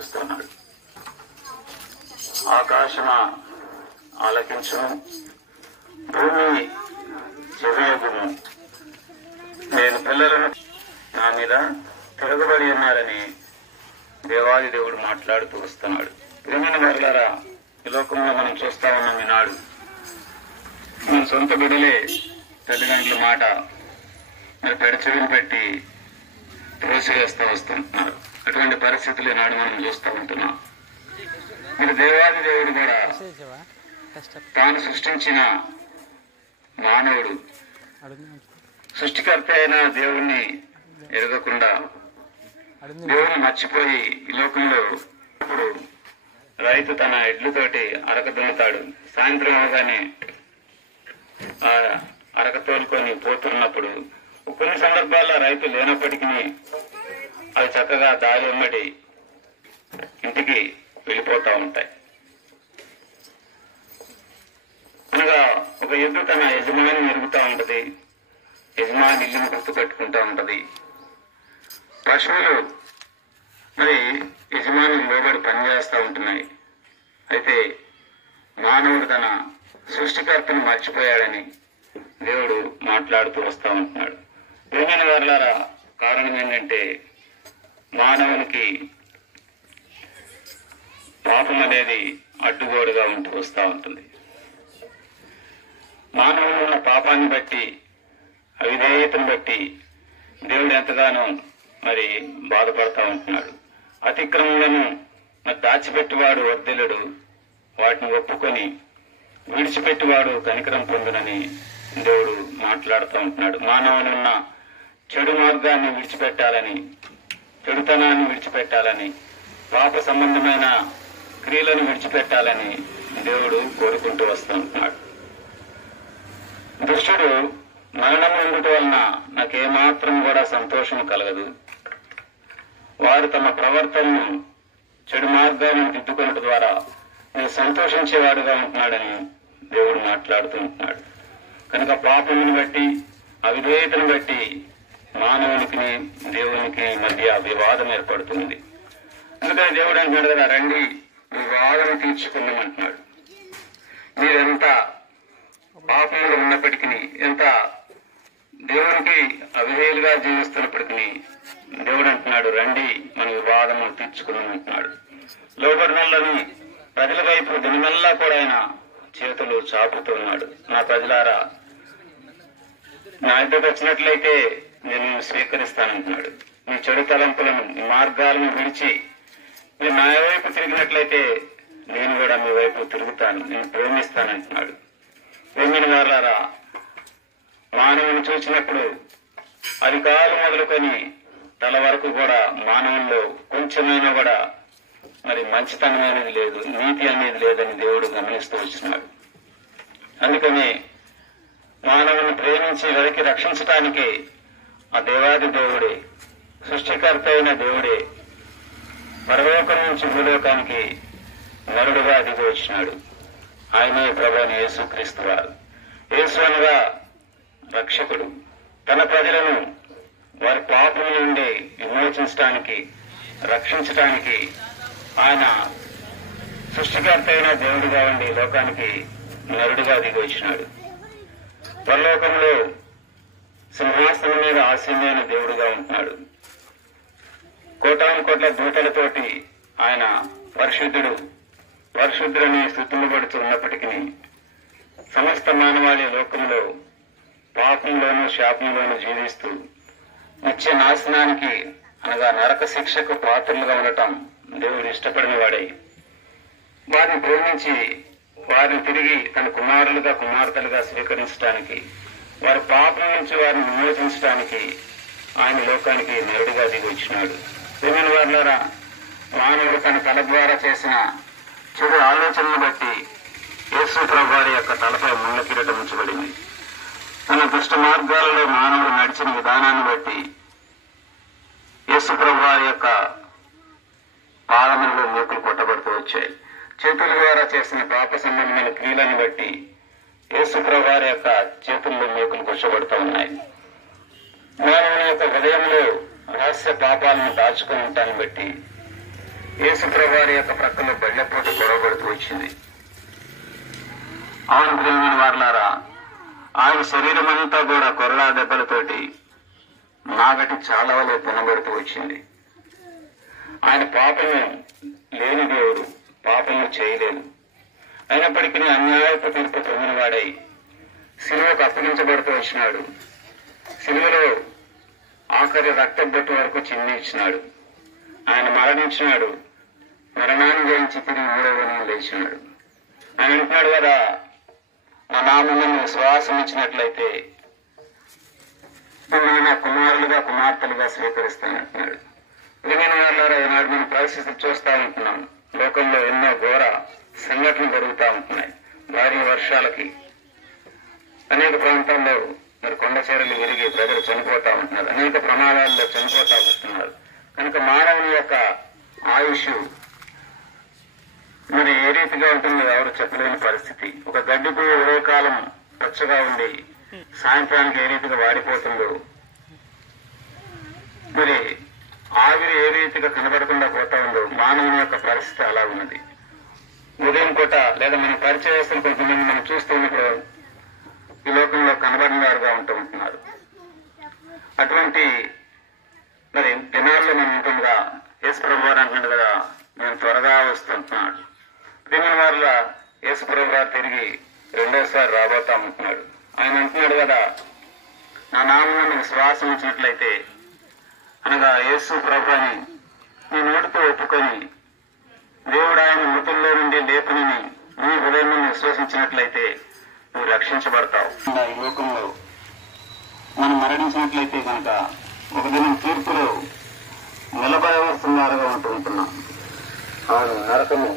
వస్తున్నాడు. ఆకాశమా ఆలకించును, భూమి చెవియొగ్గును. నేను పిల్లలను నా మీద తిరగబడి ఉన్నారని దేవాది దేవుడు మాట్లాడుతూ వస్తున్నాడు. ప్రియమైన వారులారా, ఈ లోకంలో మనం చూస్తా ఉన్నాం. ఈనాడు మన సొంత బిడ్డలే తల్లిదండ్రుల మాట మరి పెడచెవిని పెట్టి త్రోసివేస్తూ వస్తుంటున్నారు. అటువంటి పరిస్థితులు ఈనాడు మనం చూస్తూ ఉంటున్నాం. మరి దేవాది దేవుడు కూడా తాను సృష్టించిన మానవుడు సృష్టికర్త అయిన దేవుణ్ణి ఎరగకుండా దేవుని మర్చిపోయి ఈ లోకంలో ఇప్పుడు రైతు తన ఎడ్లతోటి అరక దున్నుతాడు. సాయంత్రం అవగానే ఆ అరక తోలుకొని పోతున్నప్పుడు కొన్ని సందర్భాల్లో రైతు లేనప్పటికీ అవి చక్కగా దారి వెంబడి ఇంటికి వెళ్ళిపోతా ఉంటాయి. అనగా ఒక ఎద్దు తన యజమాని మెరుగుతూ ఉంటది, యజమాని ఇల్లును గుర్తుపెట్టుకుంటూ ఉంటది. పశువులు మరి యజమాని లోబడి పనిచేస్తూ ఉంటున్నాయి. అయితే మానవుడు తన సృష్టికర్తను మర్చిపోయాడని దేవుడు మాట్లాడుతూ వస్తూ ఉంటున్నాడు. ప్రియమైన వారులారా, కారణం ఏంటంటే మానవునికి పాపం అనేది అడ్డుగోడుగా ఉంటూ వస్తూ ఉంటుంది. మానవులు ఉన్న పాపాన్ని బట్టి, అవిధేయతను బట్టి దేవుడు ఎంతగానో మరి బాధపడతా ఉంటున్నాడు. అతిక్రమలను దాచిపెట్టివాడు వర్ధిల్లుడు, వాటిని ఒప్పుకొని విడిచిపెట్టివాడు కనికరం పొందునని దేవుడు మాట్లాడుతూ ఉంటున్నాడు. మానవులున్న చెడు మార్గాన్ని విడిచిపెట్టాలని, చెడుతనాన్ని విడిచిపెట్టాలని, పాప సంబంధమైన క్రియలను విడిచిపెట్టాలని దేవుడు కోరుకుంటూ వస్తూ ఉంటున్నాడు. దుష్టుడు మరణం ఉండటం వలన నాకేమాత్రం కూడా సంతోషం కలగదు, వారు తమ ప్రవర్తనను చెడు మార్గాలను దిద్దుకోవడం ద్వారా నేను సంతోషించేవాడుగా ఉంటున్నాడని దేవుడు మాట్లాడుతూ ఉంటున్నాడు. కనుక పాపమును బట్టి, అవిధేయతను బట్టి మానవునికి దేవునికి మధ్య వివాదం ఏర్పడుతుంది. అందుకని దేవుడు అంటున్నాడు కదా, రండి వివాదం తీర్చుకుందామంటున్నాడు. మీరెంత పాపంలో ఉన్నప్పటికీ, ఎంత దేవునికి అవిధేయులుగా జీవిస్తున్నప్పటికీ దేవుడు అంటున్నాడు, రండి మన వివాదము తీర్చుకుందామంటున్నాడు. లోబడినోళ్ళని ప్రజల వైపు దినమెల్లా కూడా ఆయన చేతులు చాపుతూ ఉన్నాడు. నా ప్రజలారా, నా ఇద్దరికి వచ్చినట్లయితే నేను స్వీకరిస్తానంటున్నాడు. మీ చెడు తలంపులను, మీ మార్గాలను విడిచి మీరు నా వైపు తిరిగినట్లయితే నేను కూడా మీ వైపు తిరుగుతాను, నేను ప్రేమిస్తానంటున్నాడు. ప్రేమిన వారులారా, మానవుని చూసినప్పుడు అధికారులు మొదలుకొని తల వరకు కూడా మానవుల్లో కొంచెమైనా కూడా మరి మంచితనం అనేది లేదు, నీతి అనేది లేదని దేవుడు గమనిస్తూ వచ్చినాడు. అందుకని మానవుని ప్రేమించి వెతికి రక్షించటానికి ఆ దేవాది దేవుడే, సృష్టికర్త అయిన దేవుడే పరలోకం నుంచి భూలోకానికి నరుడుగా దిగి వచ్చినాడు. ఆయనే ప్రభువైన యేసుక్రీస్తు వారు. యేసు అనగా రక్షకుడు. తన ప్రజలను వారి పాపం నుండి విమోచించడానికి, రక్షించటానికి ఆయన సృష్టికర్త అయిన దేవుడిగా ఉండి లోకానికి నరుడుగా దిగి వచ్చినాడు. పరలోకంలో సింహాసనం మీద ఆసీనుడైన దేవుడిగా ఉంటున్నాడు. కోటాను కోట్ల దూతలతోటి ఆయన పరిశుద్ధుడు, పరిశుద్ధులని స్తుతింపబడుతూ ఉన్నప్పటికీ సమస్త మానవాళి లోకంలో పాపంలోనూ శాపంలోనూ జీవిస్తూ నిత్య నాశనానికి అనగా నరక శిక్షకు పాత్రలుగా ఉండటం దేవుడు ఇష్టపడిన వాడై వారిని ప్రేమించి వారిని తిరిగి తన కుమారులుగా, కుమార్తెలుగా స్వీకరించడానికి, వారి పాపం నుంచి వారిని విమోచించడానికి ఆయన లోకానికి నరుడుగా దిగి వచ్చినాడు. ప్రియమైన వారులారా, మానవుడు తన తల ద్వారా చేసిన చెడు ఆలోచనను బట్టి యేసు ప్రభువు వారి యొక్క తలపై ముళ్ళ కిరీటం ఉంచబడింది. తన దుష్ట మార్గాలలో మానవుడు నడిచిన విధానాన్ని బట్టి యేసు ప్రభువు వారి యొక్క పాదములలో మేకులు కొట్టబడుతూ వచ్చాయి. చేతుల ద్వారా చేసిన పాప సంబంధమైన క్రియలను బట్టి యేసు ప్రభువు వారి యొక్క చేతుల్లో మేకులు గుచ్చబడుతూ ఉన్నాయి. మానవుని యొక్క హృదయంలో రహస్య పాపాలను దాచుకుని ఉంటాన్ని బట్టి యేసుప్రభు వారి యొక్క ప్రక్కలో బళ్ళెపోటు గొడవబడుతూ వచ్చింది. అవును ప్రియమైన వారలారా, ఆయన శరీరం అంతా కూడా కొరడా దెబ్బలతోటి నాగటి చాలా వలె తినబడుతూ వచ్చింది. ఆయన పాపము లేని దేవుడు, పాపము చేయలేదు. అయినప్పటికీ అన్యాయపు తీర్పు పొందిన వాడై సిలువకు అప్పగించబడుతూ వచ్చినాడు. సిలువలో ఆఖరి రక్తబొట్టు వరకు చిందించినాడు. ఆయన మరణించినాడు. మరణాన్ని జయించి తిరిగి 3వ దినం లేచినాడు. ఆయన అంటున్నాడు కదా, నా నామమును విశ్వాసం ఇచ్చినట్లయితే మిమ్మల్ని నా కుమారులుగా కుమార్తెలుగా స్వీకరిస్తానంటున్నాడు. ప్రియమైన వారలారా, ఈనాడు మనం పరిస్థితులు చూస్తా ఉంటున్నాం. లోకంలో ఎన్నో ఘోర సంఘటనలు జరుగుతూ ఉంటున్నాయి. భారీ వర్షాలకి అనేక ప్రాంతాల్లో మరి కొండ చీరలు విరిగి ప్రజలు చనిపోతా ఉంటున్నారు. అనేక ప్రమాదాల్లో చనిపోతా వస్తున్నారు. కనుక మానవుని యొక్క ఆయుష్ మరి ఏ రీతిగా ఉంటుందో ఎవరు చెప్పలేని పరిస్థితి. ఒక గడ్డి పువ్వు ఉదయకాలం పచ్చగా ఉండి సాయంత్రానికి ఏ రీతిగా వాడిపోతుందో, మరి ఆవిరి ఏ రీతిగా కనబడకుండా పోతా ఉందో, మానవుని యొక్క పరిస్థితి అలా ఉన్నది. ఉదయం పూట లేదా మన పరిచయస్తులు కొంతమంది మనం చూస్తూ ఉన్నప్పుడు ఈ లోకంలో కనబడిన వారుగా ఉంటున్నారు. అటువంటి మరి దినాల్లో మనం ఉంటుండగా యేసుప్రభు వారు అంటున్నాడు కదా, నేను త్వరగా వస్తుంటున్నాడు. ప్రియమైన వారుల యేసుప్రభు వారు తిరిగి 2వసారి రాబోతా ఉంటున్నాడు. ఆయన అంటున్నాడు కదా, నా నామమును విశ్వాసం ఇచ్చినట్లయితే, అనగా యేసు ప్రభు అని నీ నోటితో ఒప్పుకొని దేవుడు ఆయన మృతుల్లో నుండి లేపునని నీ హృదయం విశ్వసించినట్లయితే నువ్వు రక్షించబడతావు. ఈ లోకంలో మనం మరణించినట్లయితే కనుక ఒక దినం తీర్పులో నిలబడవలసినవారుగా ఉంటున్నాం. అవును, నరకము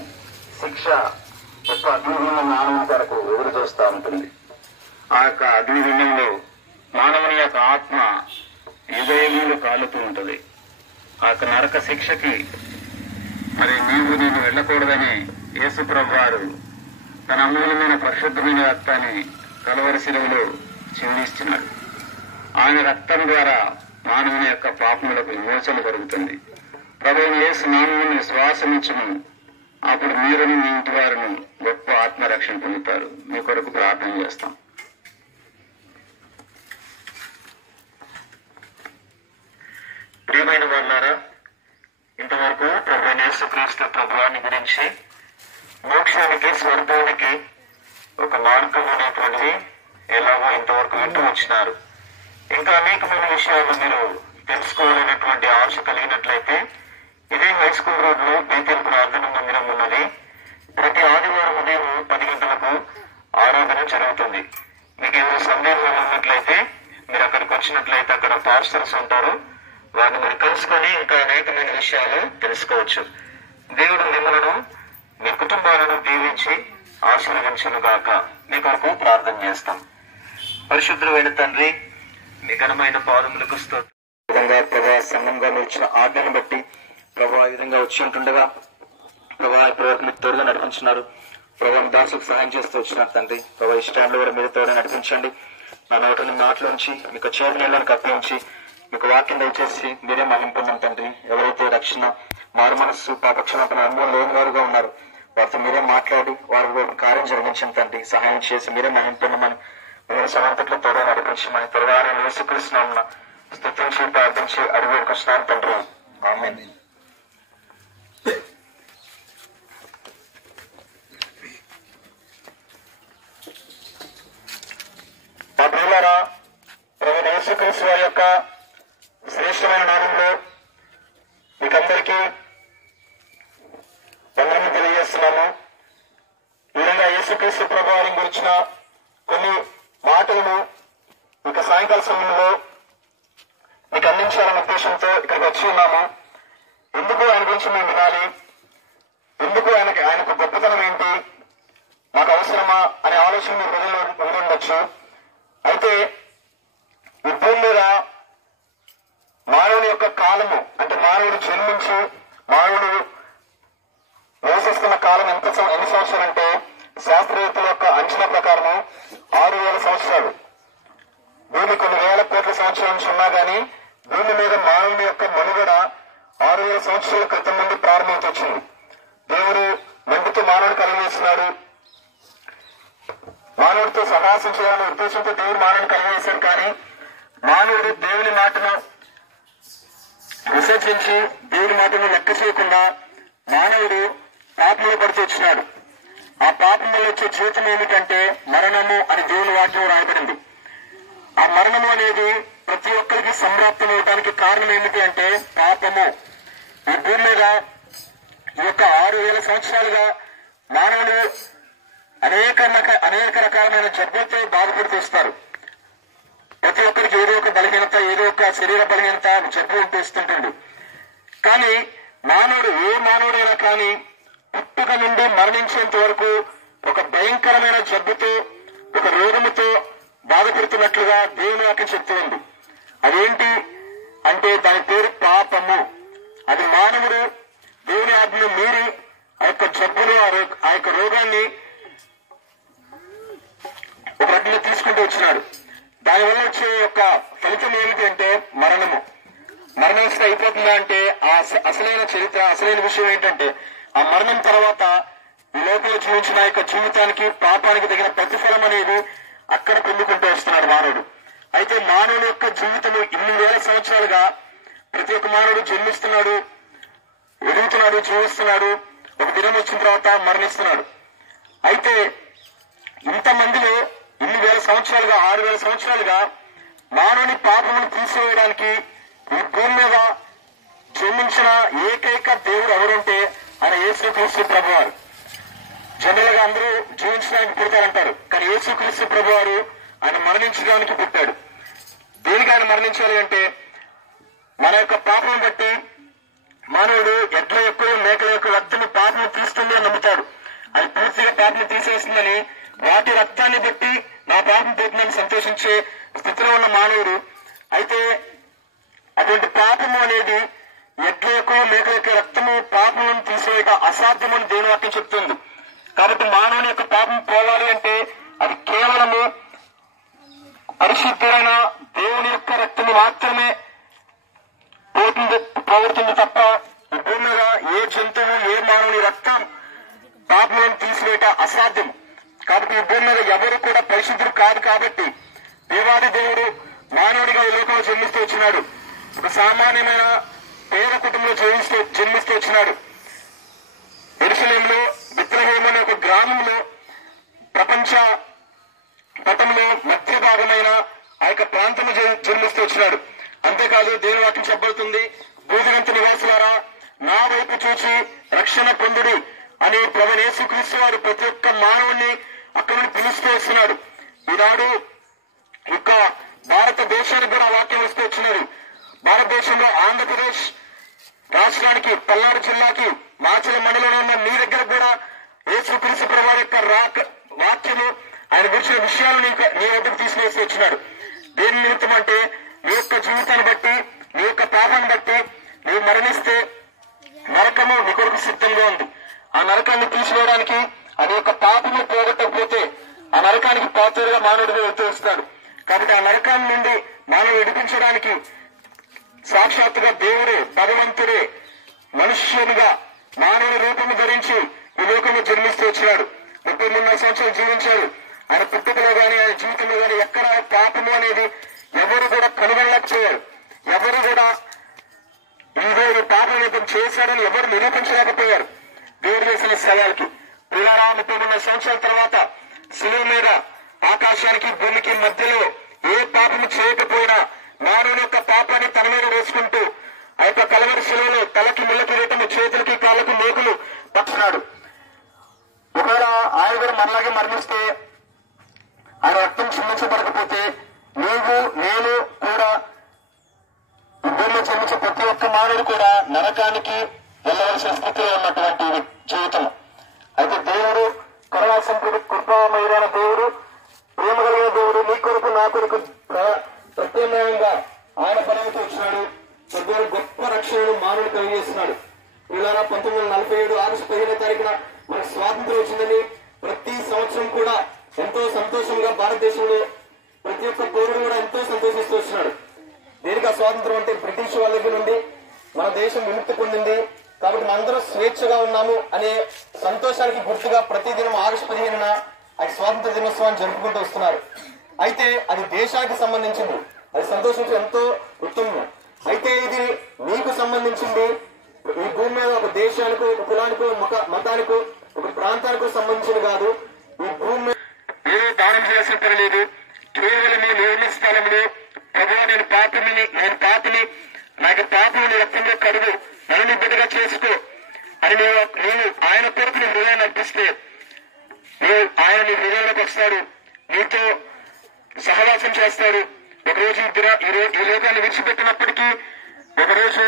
శిక్ష యొక్క అగ్నిగుండం మానవుని కొరకు ఎదురు చూస్తూ ఉంటుంది. ఆ యొక్క అగ్నిగుండంలో మానవుని యొక్క ఆత్మ యుగయుగములు కాలుతూ ఉంటుంది. ఆ యొక్క నరక శిక్షకి మరి నేను వెళ్ళకూడదని యేసుప్రభు వారు తన అమూల్యమైన పరిశుద్ధమైన రక్తాన్ని కలువరి శిలువలో చిందిస్తున్నాడు. ఆయన రక్తం ద్వారా మానవుని యొక్క పాపములకు విమోచన జరుగుతుంది. ప్రభువైన యేసు నామమును విశ్వాసమించును, అప్పుడు మీరును మీ ఇంటి వారును గొప్ప ఆత్మరక్షణ పొందుతారు. మీ కొరకు ప్రార్థన చేస్తాం. ప్రియమైన వారులారా, ఇంతవరకు ప్రభువైన యేసుక్రీస్తు ప్రభువాన్ని గురించి మోక్షానికి స్వర్గానికి ఒక మార్గం అనేటువంటిది ఎలాగో ఇంతవరకు వింటూ వచ్చినారు. ఇంకా అనేకమైన విషయాలు మీరు తెలుసుకోవాలనేటువంటి ఆశ కలిగినట్లయితే ఇదే హై స్కూల్ రోడ్ లో బేతేల్ ప్రార్థన మందిరం ఉన్నది. ప్రతి ఆదివారం ఉదయం 10 గంటలకు ఆరాధన జరుగుతుంది. మీకు ఏమైనా సందేహాలు ఉన్నట్లయితే మీరు అక్కడికి వచ్చినట్లయితే అక్కడ పాస్టర్స్ ఉంటారు. వారిని మీరు కలుసుకొని ఇంకా అనేకమైన విషయాలు తెలుసుకోవచ్చు. దేవుడు మిమ్మలను మీ కుటుంబాలను దీవించి ఆశీర్వదించును గాక. మీ కొరకు ప్రార్థన చేస్తాం. పరిశుద్ధుడైన తండ్రి, మీ ఘనమైన పాదములకు స్తోత్రం. విధంగా ప్రభా సంఘంగా ఇచ్చిన ఆజ్ఞను బట్టి ప్రభా ఈ విధంగా వచ్చి ఉంటుండగా ప్రభా ఇప్పటివరకు మీరు తోడుగా నడిపించినారు. ప్రభా దాసులకు సహాయం చేస్తూ వచ్చినారు తండ్రి. ప్రభా ఇష్టాన్ని కూడా మీరు తోడుగా నడిపించండి. నా నోటిని మాటలోంచి మీకు చేతి నీళ్ళని కప్పించి మీకు వాక్యం దయచేసి మీరే మహిమ పొందండి తండ్రి. ఎవరైతే రక్షణ మారు మనస్సు పాపక్షమాపణ అనుభవం లేని వారుగా ఉన్నారు వారితో మీరే మాట్లాడి వారి కార్యం జరిగించండి తండ్రి. సహాయం చేసి మీరే మహిమ పొందమని మీరు సమంతట్లో తోడుగా నడిపించమని త్వరగా యేసుక్రీస్తునామమున స్తుతించి ప్రార్థించి అడిగి వేడుకొస్తున్నాను తండ్రి. ఆమేన్. మా ప్రియులారా, ప్రభువైన యేసుక్రీస్తు వారి యొక్క శ్రేష్టమైన నామంలో మీకందరికీ వందనములు తెలియజేస్తున్నాము. ఈ విధంగా యేసుక్రీస్తు ప్రభువారి గురించిన కొన్ని మాటలను ఇక సాయంకాల సమయంలో మీకు అందించాలనే ఉద్దేశంతో ఇక్కడికి వచ్చి ఉన్నాము. ఎందుకు ఆయన గురించి మేము వినాలి, ఎందుకు ఆయనకు గొప్పతనం ఏంటి, మాకు అవసరమా అనే ఆలోచన మీ హృదయంలో ఉండి ఉండొచ్చు. అయితే ఈ భూమి మీద మానవుని యొక్క కాలము అంటే మానవుడు జన్మించి మానవుడు నివసిస్తున్న కాలం ఎన్ని సంవత్సరాలు అంటే శాస్త్రవేత్తల యొక్క అంచనా ప్రకారము 6,000 సంవత్సరాలు. భూమి కొన్ని వేల కోట్ల సంవత్సరాల నుంచి ఉన్నా గానీ భూమి మీద మానవుని యొక్క మనుగడ 6000 సంవత్సరాల క్రితం నుండి ప్రారంభమవుతూ వచ్చింది. దేవుడు వెండితో మానవుడు కలిగేస్తున్నాడు. మానవుడితో సహాసం చేయాలనే ఉద్దేశంతో దేవుడు మానవుడు కలిగేశాడు. కానీ మానవుడు దేవుని మాటను విసర్జించి దేవుని మాటను లెక్క చేయకుండా మానవుడు పాపంలో పడుతూ వచ్చినాడు. ఆ పాపం వల్ల వచ్చే జీవితం ఏమిటంటే మరణము అని దేవుని వాక్యం రాయబడింది. ఆ మరణము అనేది ప్రతి ఒక్కరికి సంప్రాప్తం అవడానికి కారణం ఏమిటి అంటే పాపము. ఈ భూమి మీద ఈ యొక్క 6000 సంవత్సరాలుగా మానవులు అనేక రకాలమైన జబ్బులతో బాధపడుతూ వస్తారు. ప్రతి ఒక్కరికి ఏదో ఒక బలహీనత, ఏదో ఒక శరీర బలహీనత, జబ్బు ఉంటూ వస్తుంటుంది. కానీ ఏ మానవుడైనా కానీ పుట్టుక నుండి మరణించేంత వరకు ఒక భయంకరమైన జబ్బుతో, ఒక రోగముతో బాధపడుతున్నట్లుగా దేవుని వాక్యం చెప్తుంది. అదేంటి అంటే దాని పేరు పాపము. అది మానవుడు దేవుని ఆజ్ఞను మీరి ఆ యొక్క జబ్బును, ఆ యొక్క రోగాన్ని ఒక రకంగా తీసుకుంటూ వచ్చినాడు. దానివల్ల వచ్చే యొక్క ఫలితం ఏమిటి అంటే మరణము. మరణిస్తే అయిపోతుందా అంటే అసలైన చరిత్ర, అసలైన విషయం ఏంటంటే ఆ మరణం తర్వాత ఈ లోపల జీవించిన యొక్క జీవితానికి, పాపానికి తగిన ప్రతిఫలం అనేది అక్కడ పొందుకుంటూ వస్తున్నాడు మానవుడు. అయితే మానవుని యొక్క జీవితము 8,000 సంవత్సరాలుగా ప్రతి ఒక్క మానవుడు జన్మిస్తున్నాడు, ఎదుగుతున్నాడు, జీవిస్తున్నాడు. ఒక దినం వచ్చిన తర్వాత మరణిస్తున్నాడు. అయితే ఇంతమందిలో 8,000 సంవత్సరాలుగా, 6,000 సంవత్సరాలుగా మానవుని పాపమును తీసివేయడానికి ఈ భూమి మీద జన్మించిన ఏకైక దేవుడు ఎవరుంటే ఆయన యేసుక్రీస్తు ప్రభువారు. జనరల్ గా అందరూ జీవించడానికి పుడతారంటారు, కానీ యేసుక్రీస్తు ప్రభువారు ఆయన మరణించడానికి పుట్టాడు. దేనికి ఆయన మరణించాలి అంటే మన యొక్క పాపం బట్టి మానవుడు ఎడ్ల యొక్క, మేకల యొక్క రక్తము పాపం తీస్తుంది అని నమ్ముతాడు. అది పూర్తిగా పాపం తీసేస్తుందని, వాటి రక్తాన్ని బట్టి నా పాపం పోతుందని సంతోషించే స్థితిలో ఉన్న మానవుడు. అయితే అటువంటి పాపము అనేది ఎడ్ల యొక్క, మేకల యొక్క రక్తము పాపములను తీసేయక అసాధ్యమని దేవుని వాక్యం చెప్తుంది. కాబట్టి మానవుని యొక్క పాపం పోవాలి అంటే అది కేవలము పరిశుద్ధమైన దేవుని యొక్క రక్తము మాత్రమే పోగొడుతుంది తప్ప ఈ భూమి మీద ఏ జంతువు, ఏ మానవుని రక్తం పాపములను తీసివేయట అసాధ్యం. కాబట్టి ఈ భూమి మీద ఎవరు కూడా పరిశుద్ధుడు కాదు. కాబట్టి దేవాది దేవుడు మానవుడిగా ఈ లోకంలో జన్మిస్తూ వచ్చినాడు. ఒక సామాన్యమైన పేద కుటుంబంలో జన్మిస్తూ వచ్చినాడు. యెరూషలేములో బెత్లెహేము అనే ఒక గ్రామంలో ప్రపంచ పటంలో మధ్య భాగమైన ఆ యొక్క ప్రాంతంలో జన్మిస్తూ వచ్చినాడు. అంతేకాదు దేవుని వాక్యం చెప్పబడుతుంది, భూదిగంత నివాసులారా నా వైపు చూచి రక్షణ పొందుడి అని ప్రభువైన యేసుక్రీస్తు వారు ప్రతి ఒక్క మానవుణ్ణి అక్కడ నుండి పిలుస్తూ వస్తున్నాడు. ఈనాడు యొక్క భారతదేశానికి కూడా వాక్యం వస్తూ వచ్చినది. భారతదేశంలో ఆంధ్రప్రదేశ్ రాష్ట్రానికి, పల్నాడు జిల్లాకి, మాచల మండలంలో ఉన్న మీ దగ్గర కూడా యేసుక్రీస్తు ప్రభువారి యొక్క వాక్యము, ఆయన గురించిన విషయాలు నీ వద్దకు తీసుకువస్తూ వచ్చినాడు. దేని నిమిత్తం అంటే నీ యొక్క జీవితాన్ని బట్టి, నీ యొక్క పాపాన్ని బట్టి నీవు మరణిస్తే నరకము నీ కొరకు సిద్ధంగా ఉంది. ఆ నరకాన్ని తీసివేయడానికి, అది యొక్క పాపము పోగొట్టకపోతే ఆ నరకానికి పాత్రగా మానవుడిగా వెళ్తూ వస్తాడు. కాబట్టి ఆ నరకాన్ని నుండి మానవుడు విడిపించడానికి సాక్షాత్తుగా దేవుడే, భగవంతుడే మనుష్యునిగా మానవుని రూపము ధరించి ఈ లోకంలో జన్మిస్తూ వచ్చినాడు. 33 సంవత్సరాలు జీవించాడు. ఆయన పుట్టుకలో గాని, ఆయన జీవితంలో గాని ఎక్కడ పాపము అనేది ఎవరు కూడా కనుగొనలేకపోయారు. ఎవరు కూడా ఇదే ఈ పాపం నిమిత్తం చేశాడని ఎవరు నిరూపించలేకపోయారు దేవుడు చేసిన స్థలాలకి. 33 సంవత్సరాల తర్వాత శిలువ మీద ఆకాశానికి భూమికి మధ్యలో ఏ పాపము చేయకపోయినా మానవుని యొక్క పాపాన్ని తన మీద వేసుకుంటూ ఆ యొక్క కలవరి శిలువలో తలకి ముళ్ళ కిరీటము, చేతులకి కాళ్ళకు మేకులు పట్టుకున్నాడు. ఒకవేళ ఆయన కూడా మనలాగే మరణిస్తే, ఆయన రక్తం చిందించబడకపోతే నీవు, నేను కూడా ఈ భూమిలో జన్మించే ప్రతి ఒక్క మానవుడు కూడా నరకానికి వెళ్ళవలసిన స్థితిలో ఉన్నటువంటి జీవితం. అయితే దేవుడు కరుణాసంతుడు, కృపామయుడైన దేవుడు, ప్రేమ కలిగిన దేవుడు నీ కొరకు, నా కొరకు ప్రత్యామ్నాయంగా ఆయన పరమతో వచ్చినాడు. దేవుడు గొప్ప రక్షణను మానవుడు కలిగేస్తున్నాడు. ఇలా 1947 ఆగస్టు 15వ తారీఖున మనకు స్వాతంత్రం వచ్చిందని ప్రతి సంవత్సరం కూడా ఎంతో సంతోషంగా భారతదేశంలో ప్రతి ఒక్క పౌరుడు కూడా ఎంతో సంతోషిస్తూ వచ్చినాడు. దేనికి ఆ స్వాతంత్రం అంటే బ్రిటిష్ వాళ్ళ దగ్గర నుండి మన దేశం విముక్తి పొందింది, కాబట్టి మనందరం స్వేచ్ఛగా ఉన్నాము అనే సంతోషానికి గుర్తుగా ప్రతిదినం ఆగస్టు 15న స్వాతంత్ర దినోత్సవాన్ని జరుపుకుంటూ వస్తున్నారు. అయితే అది దేశానికి సంబంధించింది, అది సంతోషించడం ఎంతో ఉత్తమం. అయితే ఇది మీకు సంబంధించింది. ఈ భూమి మీద ఒక దేశానికో, ఒక కులానికో, మతానికో, ఒక ప్రాంతానికో సంబంధించింది కాదు. ఈ భూమి ఏదో దానం చేయాల్సిన పని లేదు. కేవలం మీ నిర్ణ స్థలంలో ప్రభువా నేను పాపిని, నాకు పాపం రక్తంలో కడుగు, నన్ను బిడ్డగా చేసుకో అని నేను ఆయన కొరకు నీ హృదయాన్ని అర్పిస్తే ఆయన నీ హృదయంలోకి వస్తాడు, నీతో సహవాసం చేస్తాడు. ఒకరోజు ఈ లోకాన్ని విడిచిపెట్టినప్పటికీ ఒకరోజు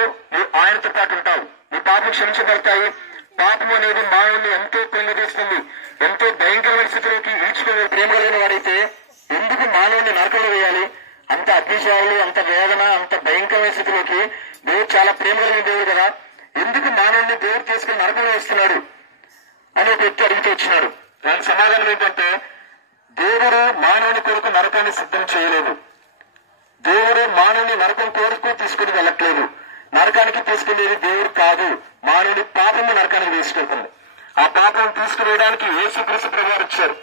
ఆయనతో పాటు ఉంటావు. నీ పాపం క్షమించబడతాయి. పాపం అనేది మానవుని ఎంతో కృంగదీస్తుంది, ఎంతో భయంకరమైన స్థితిలోకి ఈడ్చుకునే ప్రేమ కలిగిన వాడైతే ఎందుకు మానవుని నరకంలో వేయాలి? అంత అతిశయాలు, అంత వేదన, అంత భయంకరమైన స్థితిలోకి దేవుడు చాలా ప్రేమ కలిగిన దేవుడు కదా, ఎందుకు మానవుని దేవుడు తీసుకుని నరకంలో వేస్తున్నాడు అని ఒక వ్యక్తి అడుగుతూ వచ్చినాడు. దానికి సమాధానం ఏంటంటే, దేవుడు మానవుని కొరకు నరకాన్ని సిద్ధం చేయలేదు. దేవుడు మానవుని నరకం కోరుకు తీసుకుని వెళ్ళట్లేదు. నరకానికి తీసుకునేది దేవుడు కాదు, మానవుని పాపము నరకానికి తీసుకెళ్తుంది. ఆ పాపం తీసుకునేయడానికి యేసుక్రీస్తు ప్రభువారు వచ్చారు.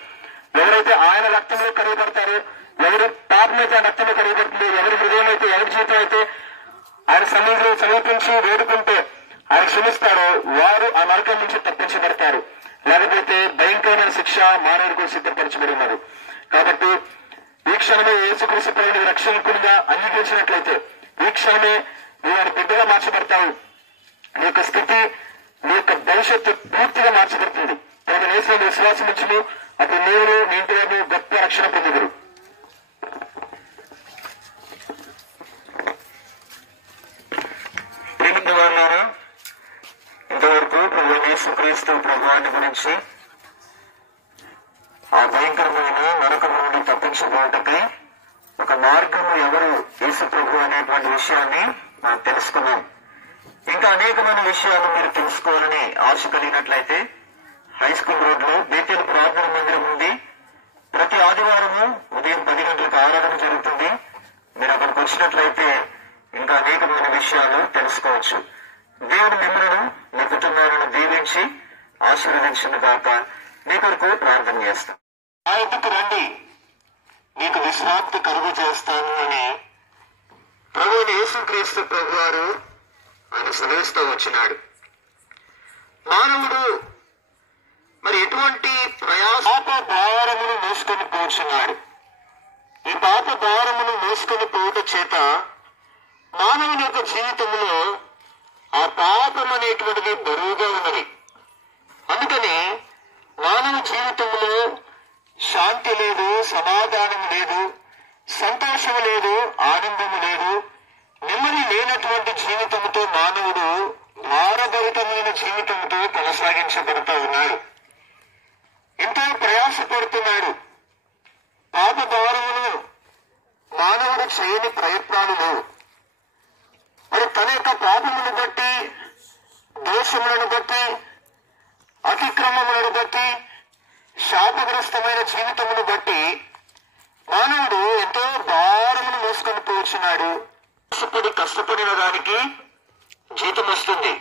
ఎవరైతే ఆయన రక్తంలో కడిగబడతారో, ఎవరి పాపమైతే ఆ రక్తంలో కడిగబడుతుందో, ఎవరి హృదయం అయితే, ఎవరి జీవితం అయితే ఆయన సన్నిధిలో సమీపించి వేడుకుంటే ఆయన క్షమిస్తారో వారు ఆ నరకం నుంచి తప్పించబడతారు. లేకపోతే భయంకరమైన శిక్ష మానవుడికి సిద్ధపరచబడి ఉన్నారు. కాబట్టి ఈ క్షణమే యేసుక్రీస్తు ప్రభువుని రక్షకునిగా అంగీకరించినట్లయితే ఈ క్షణమే నువ్వు ఆయన బిడ్డగా మార్చబడతావు. నీ యొక్క స్థితి, నీ యొక్క భవిష్యత్తు పూర్తిగా మార్చబడుతుంది. తన యేసుని విశ్వాసం ఇచ్చును, అప్పుడు నీవు నీ ఇంటి వారు గొప్ప రక్షణ పొందుదురు. ఇంతవరకు ప్రభు యేసుక్రీస్తు ప్రభువాన్ని గురించి, ఆ భయంకరమైన నరకం నుండి తప్పించబోటకై ఒక మార్గము ఎవరు యేసు ప్రభు అనేటువంటి విషయాన్ని మనం తెలుసుకున్నాం. ఇంకా అనేకమైన విషయాలు మీరు తెలుసుకోవాలని ఆశ కలిగినట్లయితే హై స్కూల్ రోడ్ లో బేతేలు ప్రార్థన మందిరం ఉంది. ప్రతి ఆదివారము ఉదయం 10 గంటలకు ఆరాధన జరుగుతుంది. మీరు అక్కడికి వచ్చినట్లయితే ఇంకా అనేకమైన విషయాలు తెలుసుకోవచ్చు. దేవుడు మిమ్మల్ని, మీ కుటుంబాలను దీవించి ఆశీర్వదించిన గాక. మీ కొరకు ప్రార్థన చేస్తాం. ఆ ఎద్దుకు రండి, మీకు విశ్రాంతి కలుగు చేస్తాను అని ప్రభువుని యేసుక్రీస్తు ప్రభువారు ఆయన సెలవిస్తూ వచ్చినాడు. మానవుడు మరి ఎటువంటి పాప భారమును మోసుకొని పోచున్నాడు. ఈ పాప భారమును మోసుకొని పోవుట చేత మానవుని యొక్క జీవితంలో ఆ పాపం అనేటువంటిది బరువుగా ఉన్నది. అందుకని మానవ జీవితంలో శాంతి లేదు, సమాధానం లేదు, సంతోషం లేదు, ఆనందము లేదు, నెమ్మది లేనటువంటి జీవితంతో మానవుడు భారభరితమైన జీవితంతో కొనసాగించబడుతూ ఉన్నాడు. ఎంతో ప్రయాసపడుతున్నాడు. పాప భారమును మానవుడు చేయని ప్రయత్నాలు లేవు. మరి తన యొక్క పాపమును బట్టి, దోషములను బట్టి, అతిక్రమములను బట్టి, శాపగ్రస్తమైన జీవితమును బట్టి మానవుడు ఎంతో భారమును మోసుకొని పోచున్నాడు. కష్టపడిన దానికి జీతం వస్తుంది.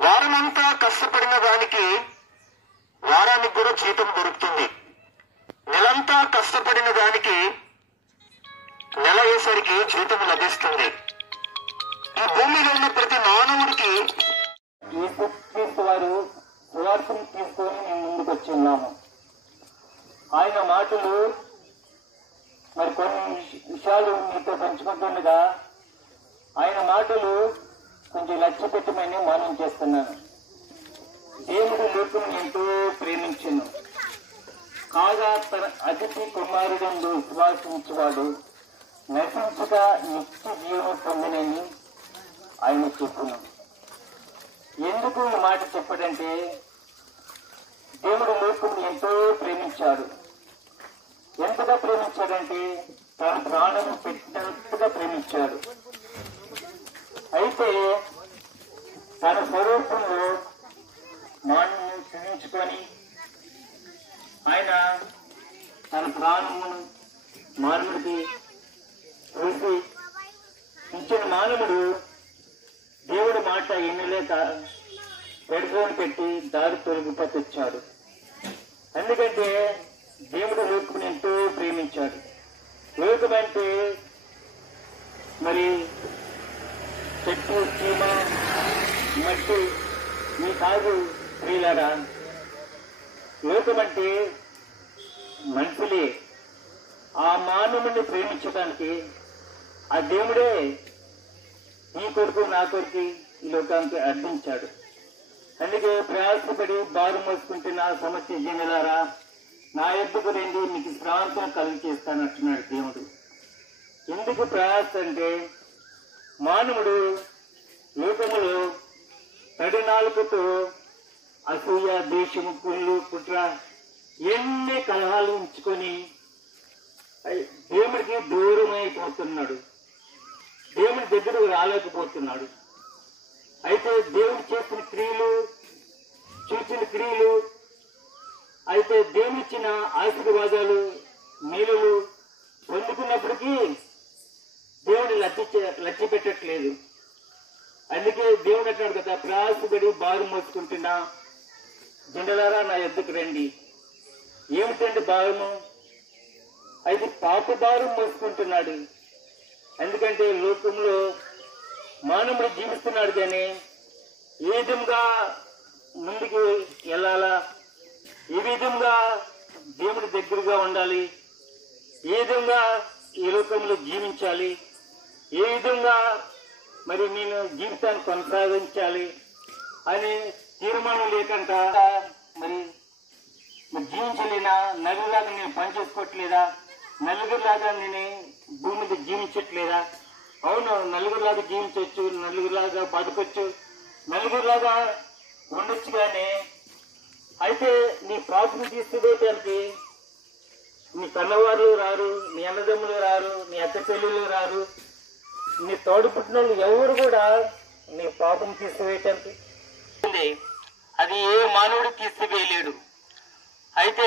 వారమంతా కష్టపడిన దానికి వారానికి కూడా జీతం దొరుకుతుంది. నెలంతా కష్టపడిన దానికి నెల అయ్యేసరికి జీతం లభిస్తుంది. ఈ భూమిలో ఉన్న ప్రతి మానవుడికి యేసుక్రీస్తు వారు సువార్తను తీసుకొని మేము ముందుకు వచ్చి ఉన్నాము. ఆయన మాటలు మరి కొన్ని విషయాలు మీతో పంచుకుంటుండగా ఆయన మాటలు కొంచెం లక్ష్య పెట్టమని మనం చేస్తున్నాను. దేవుడు లోకం ఎంతో ప్రేమించెను, కాగా తన అతిథి కుమారుడు విశ్వాసించేవాడు నశించక నిత్య జీవనం పొందినని ఆయన చెప్పును. ఎందుకు ఈ మాట చెప్పడంటే, దేవుడు లోకం ఎంతో ప్రేమించాడు. ఎంతగా ప్రేమించాడంటే తన ప్రాణం పెట్టినట్టుగా ప్రేమించాడు. అయితే తన స్వరూపంలో మానవుని క్షమించుకొని ఆయన తన ప్రాణమును మానవుడికి వేసి ఇచ్చిన మానవుడు ఎన్నలేక పెట్టుకొని పెట్టి దారి తొలగిపోతొచ్చాడు. ఎందుకంటే దేవుడు లోకమును ఎంతో ప్రేమించాడు. లోకమంటే మరి చెట్టు చీమ మట్టి మీ కాదు ప్రియులారా. లోకమంటే మనుషులే. ఆ మానవుని ప్రేమించడానికి ఆ దేవుడే నీ కొడుకు నా కొడుకు ఈ లోకానికి అర్థించాడు. అందుకే ప్రయాసపడి బారు మోసుకుంటున్న సమస్య జనులారా, నా ఎద్దుకు రండి, మీకు శ్రాంతం కలిగి చేస్తానంటున్నాడు దేవుడు. ఎందుకు ప్రయాస అంటే మానవుడు లోకములో తడినాలుకతో అసూయ, ద్వేషము, కుళ్ళు, కుట్ర ఎన్ని కలహాలు ఉంచుకొని దేవుడికి దూరం అయిపోతున్నాడు. దేవుడి దగ్గరకు రాలేకపోతున్నాడు. అయితే దేవుడు చేసిన క్రియలు, చూసిన క్రియలు, అయితే దేవుడు ఇచ్చిన ఆశీర్వాదాలు, మేలులు పొందుకున్నప్పటికీ దేవుడు లక్ష్య పెట్టట్లేదు. అందుకే దేవుడు అంటాడు కదా, ప్రయాసపడి బారు మోసుకుంటున్నా జనులారా నా ఎద్దుకు రండి. ఏమిటండి భారము? అయితే పాప భారం మోసుకుంటున్నాడు. ఎందుకంటే లోకంలో మానవుడు జీవిస్తున్నాడు, కానీ ఏ విధంగా ముందుకు వెళ్ళాలా, ఏ విధంగా దేవుడి దగ్గరగా ఉండాలి, ఏ విధంగా ఈ లోకంలో జీవించాలి, ఏ విధంగా మరి నేను జీవితాన్ని కొనసాగించాలి అని తీర్మానం లేకుండా మరి జీవించలేనా, నలుగురిలాగా నేను పనిచేసుకోవట్లేదా, నలుగురిలాగా నేను భూమి మీద జీవించట్లేదా? అవును, నలుగురిలాగా జీవించవచ్చు, నలుగురిలాగా బతకొచ్చు, నలుగురిలాగా ఉండొచ్చు. కానీ అయితే నీ ప్రార్థన తీసుకోవటానికి నీ కన్నవారు రారు, నీ అన్నదమ్ములు రారు, నీ అక్క చెల్లెలు రారు, నీ తోడు పుట్టిన ఎవరు కూడా నీ పాపం తీసివేయటానికి అది ఏ మానవుడు తీసివేయలేడు. అయితే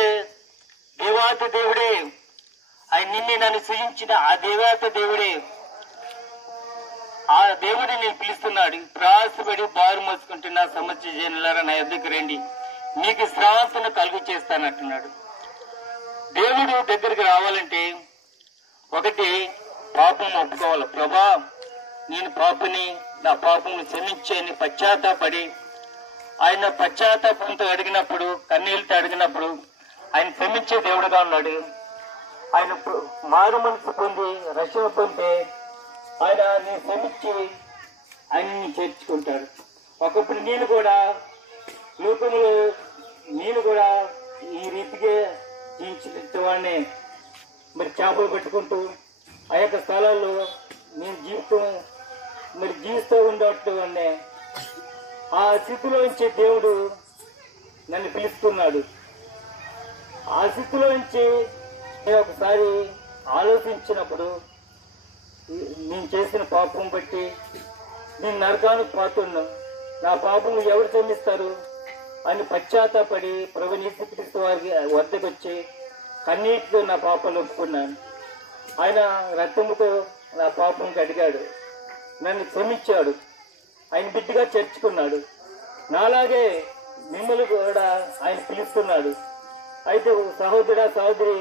దేవాతి దేవుడే, ఆయన నిన్ను నన్ను సృజించిన ఆ దేవాతి దేవుడే, ఆ దేవుడు నేను పిలుస్తున్నాడు. ప్రయాసపడి బారు మోసుకుంటున్న సమస్య జనులారా నా ఎద్దుకు రండి, మీకు శ్రాంతను కలుగు చేస్తానంటున్నాడు. దేవుడు దగ్గరికి రావాలంటే ఒకటి పాపం ఒప్పుకోవాలి. ప్రభా, నేను పాపని, నా పాపమును క్షమించని పశ్చాత్తాపడి ఆయన పశ్చాత్తాపంతో అడిగినప్పుడు, కన్నీళ్ళతో అడిగినప్పుడు ఆయన క్షమించే దేవుడుగా ఉన్నాడు. ఆయన మారు మనసు పొంది రక్షణ పొందితే ఆయన నేను క్షమించి ఆయన్ని చేర్చుకుంటాడు. ఒకప్పుడు నేను కూడా లోకంలో ఈ రీతిగా జీవించేవాడిని. మరి చేపలు పట్టుకుంటూ ఆ యొక్క స్థలాల్లో నేను జీవిస్తూ ఉండేవాడిని. ఆ స్థితిలోంచి దేవుడు నన్ను పిలుస్తున్నాడు. ఆ స్థితిలోంచి నేను ఒకసారి ఆలోచించినప్పుడు నేను చేసిన పాపం బట్టి నేను నరకానికి పోతున్నా, నా పాపం ఎవరు క్షమిస్తారు అని పశ్చాత్తాపడి ప్రభు యేసుక్రీస్తు వారికి వద్దకు వచ్చి కన్నీటితో నా పాపాలు ఒప్పుకున్నాను. ఆయన రక్తముతో నా పాపం కడిగాడు, నన్ను క్షమించాడు, ఆయన బిడ్డగా చేర్చుకున్నాడు. నాలాగే మిమ్మల్ని కూడా ఆయన పిలుస్తున్నాడు. అయితే సహోదరా, సహోదరి,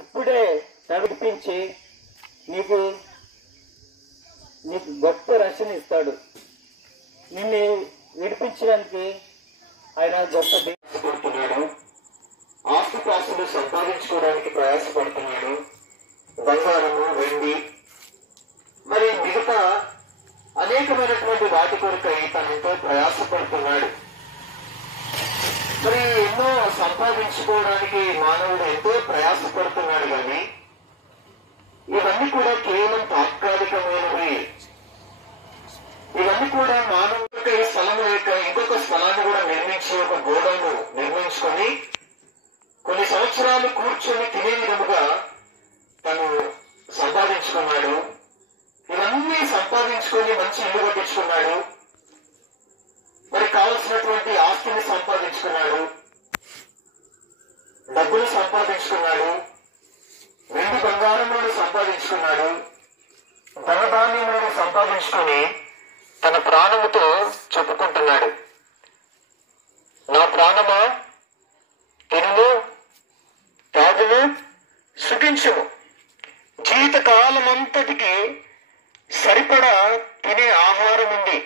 ఇప్పుడే తడిపించి నీకు గొప్ప రక్షణ ఇస్తాడు. నిన్ను విడిపించడానికి ఆయన గొప్ప ప్రయాసపడుతున్నాడు. ఆస్తిపాస్తులు సంపాదించుకోవడానికి ప్రయాసపడుతున్నాడు. బంగారము, వెండి, మరి మిగతా అనేకమైనటువంటి వాటి కొరకై తనతో ప్రయాసపడుతున్నాడు. మరి ఎన్నో సంపాదించుకోవడానికి మానవుడు ఎంతో ప్రయాసపడుతున్నాడు. కానీ ఇవన్నీ కూడా కేవలం తాత్కాలికమైనవి. ఇవన్నీ కూడా మానవుడికి స్థలం లేక ఇంకొక స్థలాన్ని కూడా నిర్మించి ఒక గోడను నిర్మించుకొని కొన్ని సంవత్సరాలు కూర్చొని తినే విధముగా తను సంపాదించుకున్నాడు. ఇవన్నీ సంపాదించుకొని మంచి ఇల్లు కట్టించుకున్నాడు. మరి కావలసినటువంటి ఆస్తిని సంపాదించుకున్నాడు, డబ్బులు సంపాదించుకున్నాడు, వెండి బంగారములను సంపాదించుకున్నాడు, ధనధాన్యములను సంపాదించుకొని తన ప్రాణముతో చెప్పుకుంటున్నాడు. నా ప్రాణమా, తినుము, తాగుము, సుఖించుము. జీవితకాలమంతటికి సరిపడా తినే ఆహారం ఉంది.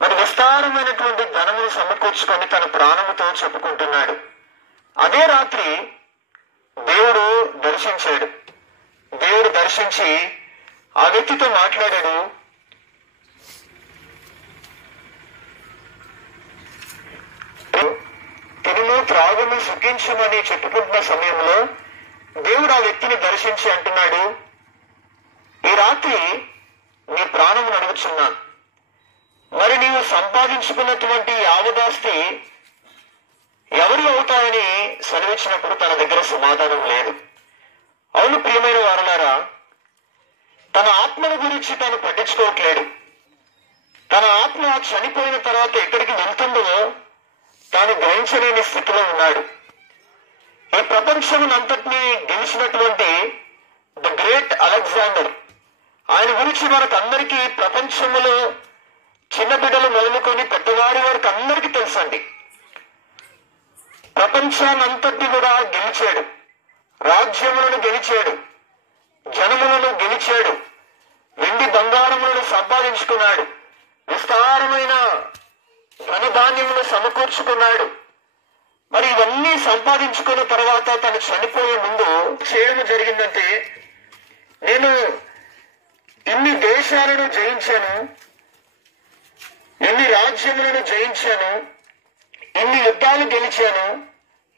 మరి విస్తారమైనటువంటి ధనమును సమకూర్చుకొని తన ప్రాణముతో చెప్పుకుంటున్నాడు. అదే రాత్రి దేవుడు దర్శించాడు. దేవుడు దర్శించి ఆ వ్యక్తితో మాట్లాడాడు. తినుము, త్రాగుము, సుఖించుమని చెప్పుకుంటున్న సమయంలో దేవుడు ఆ వ్యక్తిని దర్శించి అంటున్నాడు, ఈ రాత్రి నీ ప్రాణమును అడుగుచున్నాను. మరి నీవు సంపాదించుకున్నటువంటి యావదాస్తి ఎవరు అవుతాయని సెలవిచ్చినప్పుడు తన దగ్గర సమాధానం లేదు. అవును ప్రియమైన వారలారా, తన ఆత్మను గురించి తాను పట్టించుకోవట్లేడు. తన ఆత్మ చనిపోయిన తర్వాత ఎక్కడికి వెళ్తుందో తాను గ్రహించలేని స్థితిలో ఉన్నాడు. ఈ ప్రపంచమునంతటినీ గెలిచినటువంటి ద గ్రేట్ అలెగ్జాండర్, ఆయన గురించి మనకందరికీ ప్రపంచంలో చిన్న బిడ్డలు మొదలుకొని పెద్దవారి వారికి అందరికీ తెలుసండి. ప్రపంచానంతటిని కూడా గెలిచాడు, రాజ్యములను గెలిచాడు, జనములను గెలిచాడు, వెండి బంగారములను సంపాదించుకున్నాడు, విస్తారమైన ధనధాన్యములు సమకూర్చుకున్నాడు. మరి ఇవన్నీ సంపాదించుకున్న తర్వాత తను చనిపోయే ముందు చేయడం జరిగిందంటే, నేను ఇన్ని దేశాలను జయించాను, ఎన్ని రాజ్యములను జయించాను, ఇన్ని యుద్ధాలు గెలిచాను,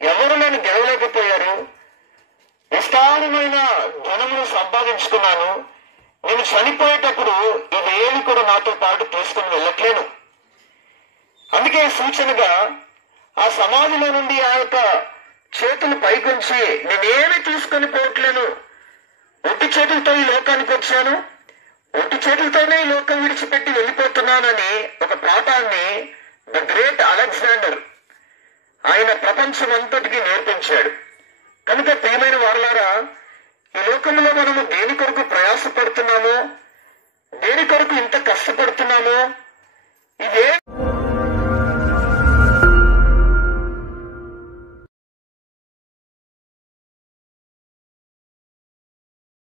ఎవరు నన్ను గెలవలేకపోయారు, విస్తారమైన ధనమును సంపాదించుకున్నాను, నేను చనిపోయేటప్పుడు ఇవేవి కూడా నాతో పాటు తీసుకుని వెళ్ళట్లేను. అందుకే సూచనగా ఆ సమాధిలో నుండి ఆ యొక్క చేతులు పైకొంచి నేనేమి తీసుకొని పోవట్లేను, ఒట్టి చేతులతో ఈ లోకానికి వచ్చాను, ఒట్టి చేతులతోనే ఈ లోకం విడిచిపెట్టి వెళ్ళిపోతున్నానని ఒక పాఠాన్ని ద గ్రేట్ అలెగ్జాండర్ ఆయన ప్రపంచం అంతటికి నేర్పించాడు. కనుక ప్రియమైన వారలారా, ఈ లోకంలో మనము దేని కొరకు ప్రయాసపడుతున్నామో, దేని కొరకు ఇంత కష్టపడుతున్నామో, ఇదే